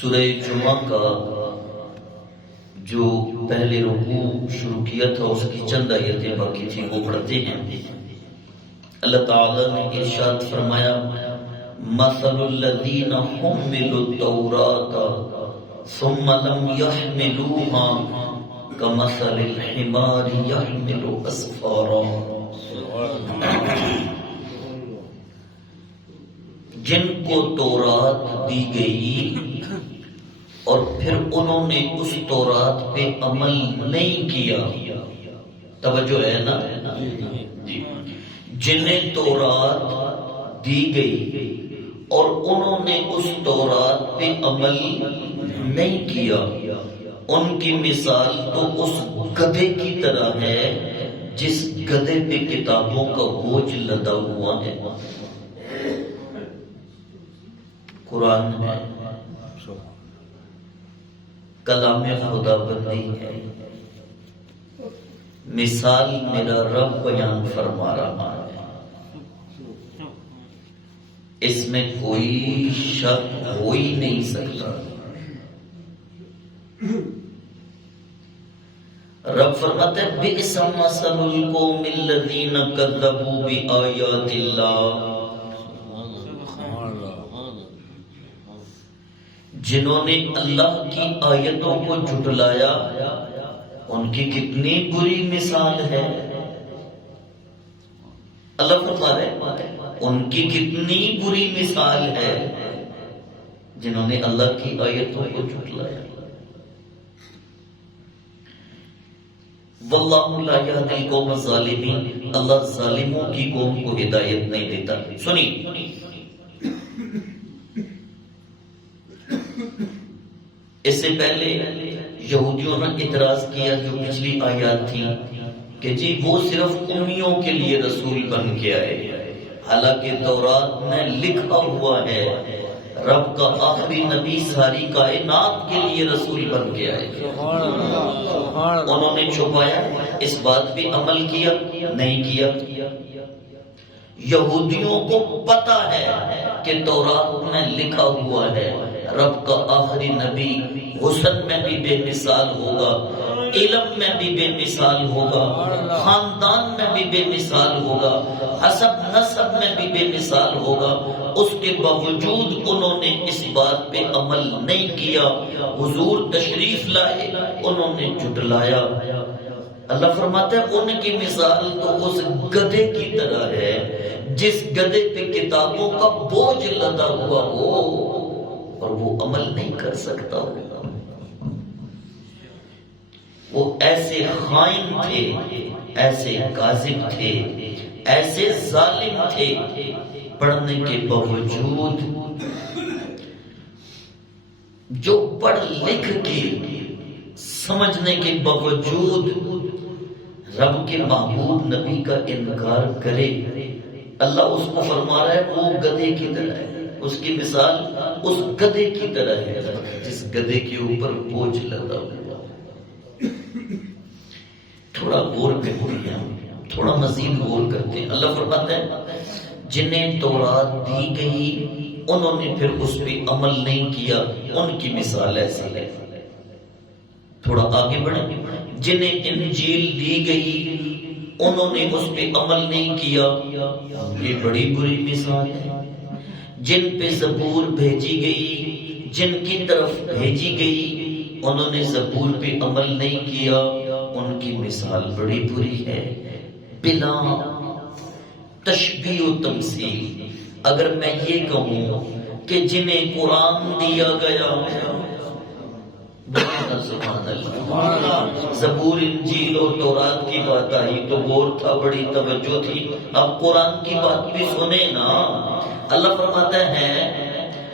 سورہ جمعہ کا جو پہلے رکوع شروع کیا تھا اس کی چند آیتیں باقی تھی، وہ پڑھتے ہیں۔ اللہ تعالیٰ نے ارشاد فرمایا مثل الذین حملوا التوراة ثم لم يحملوها كمثل الحمار يحمل اسفارا، جن کو تورات دی گئی اور پھر انہوں نے اس تورات پہ عمل نہیں کیا۔ توجہ ہے نا؟ جنہیں تورات دی گئی اور انہوں نے اس تورات پہ عمل نہیں کیا، ان کی مثال تو اس گدھے کی طرح ہے جس گدھے پہ کتابوں کا بوجھ لدا ہوا ہے۔ قرآن ہے، کلام خدا بندی ہے، مثال میرا رب بیان فرما رہا ہے، اس میں کوئی شک ہو ہی نہیں سکتا۔ رب فرماتا ہے بئس مثل القوم الذین کذبوا بآیات اللہ، جنہوں نے اللہ کی آیتوں کو جھٹلایا ان کی کتنی بری مثال ہے۔ اللہ فرما رہے ہیں ان کی کتنی بری مثال ہے جنہوں نے اللہ کی آیتوں کو جھٹلایا۔ واللہ لا یہدی القوم الظالمین، اللہ ظالموں کی قوم کو ہدایت نہیں دیتا۔ سنی، اس سے پہلے یہودیوں نے اعتراض کیا جو پچھلی آیات تھی کہ جی وہ صرف امیوں کے لیے رسول بن کے آئے، حالانکہ تورات میں لکھا ہوا ہے رب کا آخری نبی ساری کائنات کے لیے رسول بن کے آئے۔ انہوں نے چھپایا، اس بات پہ عمل کیا نہیں کیا۔ یہودیوں کو پتا ہے کہ تورات میں لکھا ہوا ہے رب کا آخری نبی حسن میں بھی بے مثال ہوگا، علم میں بھی بے مثال ہوگا، خاندان میں بھی بے مثال ہوگا، حسب نسب میں بھی بے مثال ہوگا، اس کے باوجود انہوں نے اس بات پہ عمل نہیں کیا۔ حضور تشریف لائے، انہوں نے جھٹلایا۔ اللہ فرماتا ہے ان کی مثال تو اس گدھے کی طرح ہے جس گدھے پہ کتابوں کا بوجھ لدا ہوا ہو اور وہ عمل نہیں کر سکتا ہو۔ وہ ایسے خائن تھے، ایسے کاذب تھے، ایسے ظالم تھے، پڑھنے کے باوجود، جو پڑھ لکھ کے سمجھنے کے باوجود رب کے محبوب نبی کا انکار کرے۔ اللہ اس کو فرما رہا ہے وہ گدھے کی طرح ہے، اس کی مثال اس گدھے کی طرح ہے جس گدھے کے اوپر بوجھ لدا ہوا۔ تھوڑا غور کرتے ہیں، تھوڑا مزید غور کرتے ہیں۔ اللہ فرماتا ہے جنہیں تورات دی گئی انہوں نے پھر اس پہ عمل نہیں کیا، ان کی مثال ایسی ہے۔ تھوڑا آگے بڑھیں، جنہیں انجیل دی گئی انہوں نے اس پہ عمل نہیں کیا، یہ بڑی بری مثال ہے۔ جن پہ زبور بھیجی گئی، جن کی طرف بھیجی گئی، انہوں نے زبور پہ عمل نہیں کیا، ان کی مثال بڑی بری ہے۔ بلا تشبیہ و تمثیل، اگر میں یہ کہوں کہ جنہیں قرآن دیا گیا، سبحان اللہ، زبور انجیل اور تورات کی بات آئی تو غور تھا، بڑی توجہ تھی، اب قرآن کی بات بھی سنیں نا۔ اللہ فرماتا ہے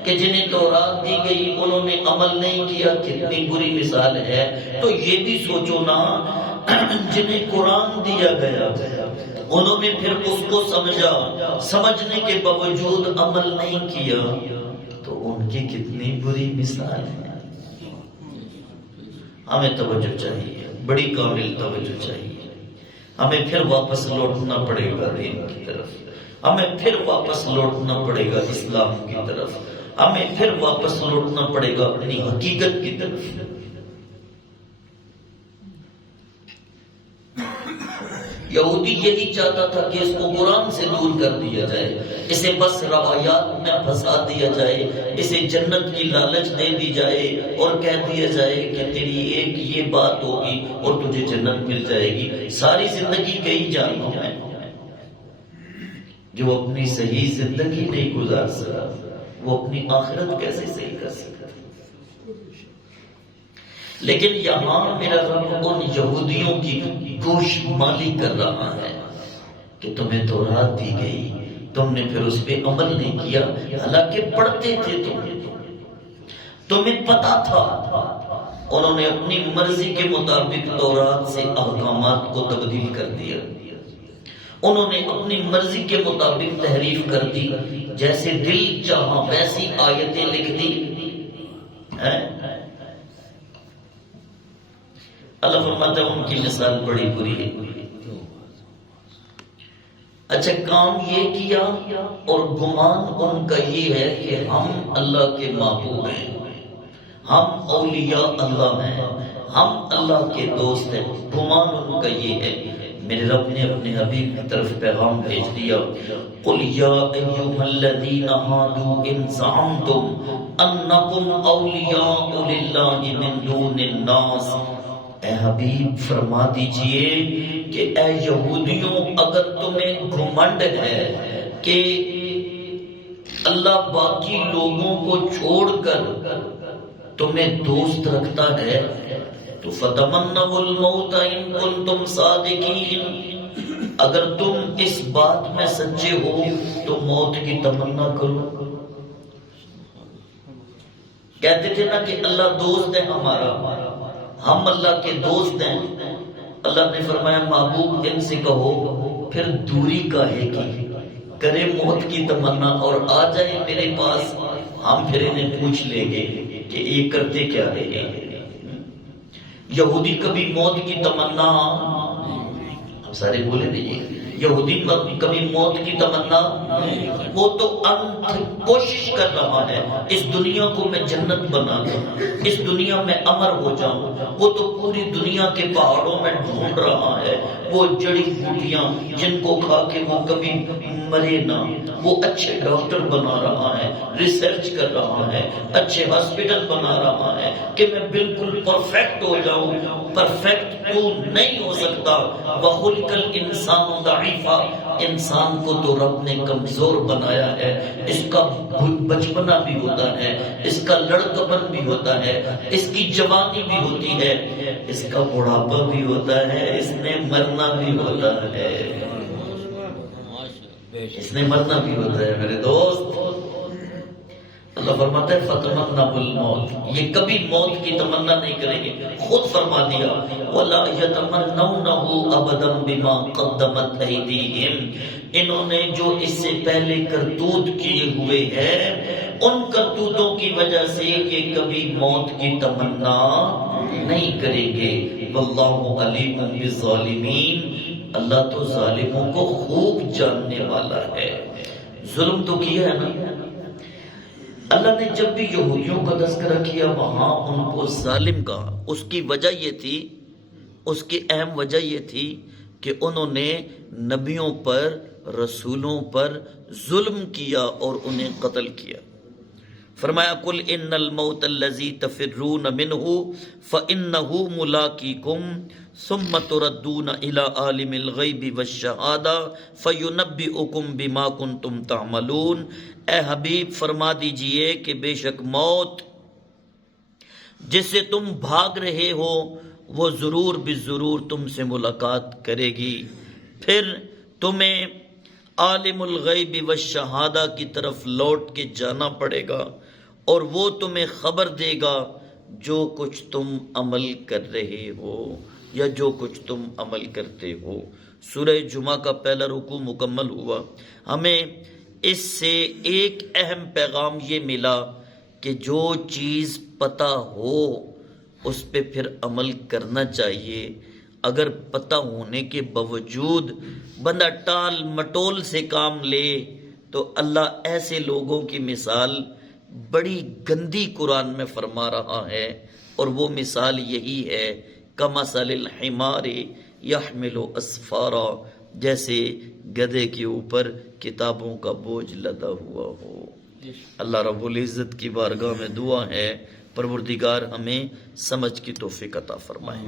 کہ جنہیں تورات دی گئی انہوں نے عمل نہیں کیا، کتنی بری مثال ہے۔ تو یہ بھی سوچو نا، جنہیں قرآن دیا گیا انہوں نے پھر اس کو سمجھا، سمجھنے کے باوجود عمل نہیں کیا، تو ان کی کتنی بری مثال ہے۔ ہمیں توجہ چاہیے، بڑی کامل توجہ چاہیے۔ ہمیں پھر واپس لوٹنا پڑے گا دین کی طرف، ہمیں پھر واپس لوٹنا پڑے گا اسلام کی طرف، ہمیں پھر واپس لوٹنا پڑے گا اپنی حقیقت کی طرف۔ یہودی یہی چاہتا تھا کہ اس کو قرآن سے دور کر دیا جائے، اسے بس روایات میں پھنسا دیا جائے، اسے جنت کی لالچ دے دی جائے اور کہہ دیا جائے کہ تیری ایک یہ بات ہوگی اور تجھے جنت مل جائے گی۔ ساری زندگی کئی جانوں میں جو اپنی صحیح زندگی نہیں گزار سکا، وہ اپنی آخرت کیسے صحیح کر سکتا؟ لیکن یہاں میرا رب ان یہودیوں کی گوش مالی کر رہا ہے کہ تمہیں تورات دی گئی، تم نے پھر اس پہ عمل نہیں کیا، حالانکہ پڑھتے تھے تمہیں پتا تھا۔ انہوں نے اپنی مرضی کے مطابق تورات سے احکامات کو تبدیل کر دیا، انہوں نے اپنی مرضی کے مطابق تحریف کر دی، جیسے دل چاہا ویسی آیتیں لکھ دی۔ اللہ فرماتا ہے ان کی مثال بڑی بری ہے۔ اچھا کام یہ کیا اور گمان ان کا یہ ہے کہ ہم اللہ کے محبوب ہیں، ہم اولیاء اللہ ہیں، ہم اللہ کے دوست ہیں، گمان ان کا یہ ہے۔ میرے رب نے اپنے حبیب کی طرف پیغام بھیج دیا، قل یا ایھا الذین ھادوا ان زعمتم انکم اولیاء للہ من دون الناس۔ اے حبیب فرما دیجئے کہ اے یہودیوں، اگر تمہیں گھمنڈ ہے کہ اللہ باقی لوگوں کو چھوڑ کر تمہیں دوست رکھتا ہے تو فتمنوا الموت ان کنتم صادقین، اگر تم اس بات میں سچے ہو تو موت کی تمنا کرو۔ کہتے تھے نا کہ اللہ دوست ہے ہمارا، ہم اللہ کے دوست ہیں۔ اللہ نے فرمایا محبوب ان سے کہو پھر دوری کاہے کی، کرے موت کی تمنا اور آ جائے میرے پاس، ہم پھر انہیں پوچھ لیں گے کہ یہ کرتے کیا رہے ہیں۔ یہودی کبھی موت کی تمنا، سارے بولے نہیں، یہودی کبھی موت کی تمنا، وہ تو کوشش کر رہا ہے اس دنیا کو میں جنت بنا دوں، اس دنیا میں امر ہو جاؤں۔ وہ تو پوری دنیا کے پہاڑوں میں ڈھونڈ رہا ہے وہ جڑی بوٹیاں جن کو کھا کے وہ کبھی مرے نہ، وہ اچھے ڈاکٹر بنا رہا ہے، ریسرچ کر رہا ہے، اچھے ہاسپٹل بنا رہا ہے کہ میں بالکل پرفیکٹ ہو جاؤں۔ پرفیکٹ تو نہیں ہو سکتا، وَخُلِقَ الْإِنسَانُ ضَعِيفًا، انسان کو تو رب نے کمزور بنایا ہے، اس کا بچپنا بھی ہوتا ہے، اس کا لڑکپن بھی ہوتا ہے، اس کی جوانی بھی ہوتی ہے، اس کا بڑھاپا بھی ہوتا ہے، اس نے مرنا بھی ہوتا ہے، اس نے مرنا بھی ہوتا ہے میرے دوست۔ اللہ فرماتا ہے فَتَمَنَّوْا الْمَوْتَ، یہ کبھی موت کی تمنا نہیں کریں گے، خود فرما دیا وَلَا يَتَمَنَّوْنَهُ أَبَدًا بِمَا قَدَّمَتْ أَيْدِيهِمْ، انہوں نے جو اس سے پہلے کرتوت کیے ہوئے ہیں ان کرتوتوں کی وجہ سے یہ کبھی موت کی تمنا نہیں کریں گے۔ وَاللَّهُ عَلِيمٌ بِالظَّالِمِينَ، اللہ تو ظالموں کو خوب جاننے والا ہے۔ ظلم تو کیا ہے نا اللہ نے، جب بھی یہودیوں کا تذکرہ کیا وہاں ان کو ظالم کہا۔ اس کی وجہ یہ تھی، اس کی اہم وجہ یہ تھی کہ انہوں نے نبیوں پر، رسولوں پر ظلم کیا اور انہیں قتل کیا۔ فرمایا قل ان الموت الذی تفرون منہ فانہ ملاقیکم ثم تردون الی عالم الغیب والشہادہ فینبئکم بما کنتم تعملون۔ اے حبیب فرما دیجئے کہ بے شک موت جس سے تم بھاگ رہے ہو وہ ضرور بالضرور تم سے ملاقات کرے گی، پھر تمہیں عالم الغیب والشہادہ کی طرف لوٹ کے جانا پڑے گا اور وہ تمہیں خبر دے گا جو کچھ تم عمل کر رہے ہو یا جو کچھ تم عمل کرتے ہو۔ سورہ جمعہ کا پہلا رکوع مکمل ہوا۔ ہمیں اس سے ایک اہم پیغام یہ ملا کہ جو چیز پتہ ہو اس پہ پھر عمل کرنا چاہیے۔ اگر پتہ ہونے کے باوجود بندہ ٹال مٹول سے کام لے تو اللہ ایسے لوگوں کی مثال بڑی گندی قرآن میں فرما رہا ہے، اور وہ مثال یہی ہے کمثل الحمار یحمل اسفارا، جیسے گدھے کے اوپر کتابوں کا بوجھ لدا ہوا ہو۔ اللہ رب العزت کی بارگاہ میں دعا ہے پروردگار ہمیں سمجھ کی توفیق عطا فرمائے۔